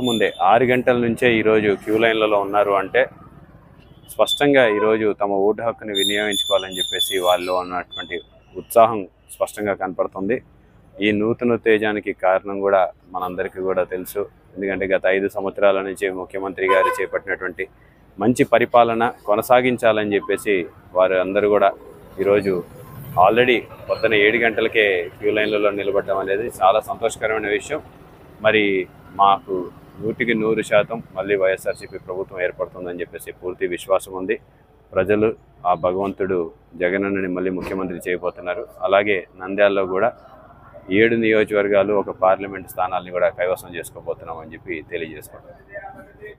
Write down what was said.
కాకముందే 6 గంటల నుంచే ఈరోజు క్యూ లైన్లలో ఉన్నారు అంటే స్పష్టంగా ఈరోజు తమ ఓటు హక్కుని వినియోగించుకోవాలని చెప్పేసి వాళ్ళు ఉన్నటువంటి ఉత్సాహం స్పష్టంగా కనపడుతుంది. ఈ నూతన ఉత్తేజానికి కారణం కూడా మనందరికీ కూడా తెలుసు. ఎందుకంటే గత 5 సంవత్సరాల నుంచి ముఖ్యమంత్రి గారు చేపట్టినటువంటి మంచి పరిపాలన కొనసాగించాలని చెప్పేసి వారు అందరూ కూడా ఈరోజు ఆల్రెడీ పొద్దున 7 గంటలకే క్యూ లైన్లలో నిలబడడం అనేది చాలా సంతోషకరమైన విషయం. మరి మాకు 100% మళ్ళీ వైఎస్ఆర్సీపీ ప్రభుత్వం ఏర్పడుతుందని చెప్పేసి పూర్తి విశ్వాసం ఉంది. ప్రజలు ఆ భగవంతుడు జగనన్నని మళ్ళీ ముఖ్యమంత్రి చేయబోతున్నారు. అలాగే నంద్యాలలో కూడా 7 నియోజకవర్గాలు, ఒక పార్లమెంట్ స్థానాన్ని కూడా కైవసం చేసుకోబోతున్నామని చెప్పి తెలియజేసుకుంటాం.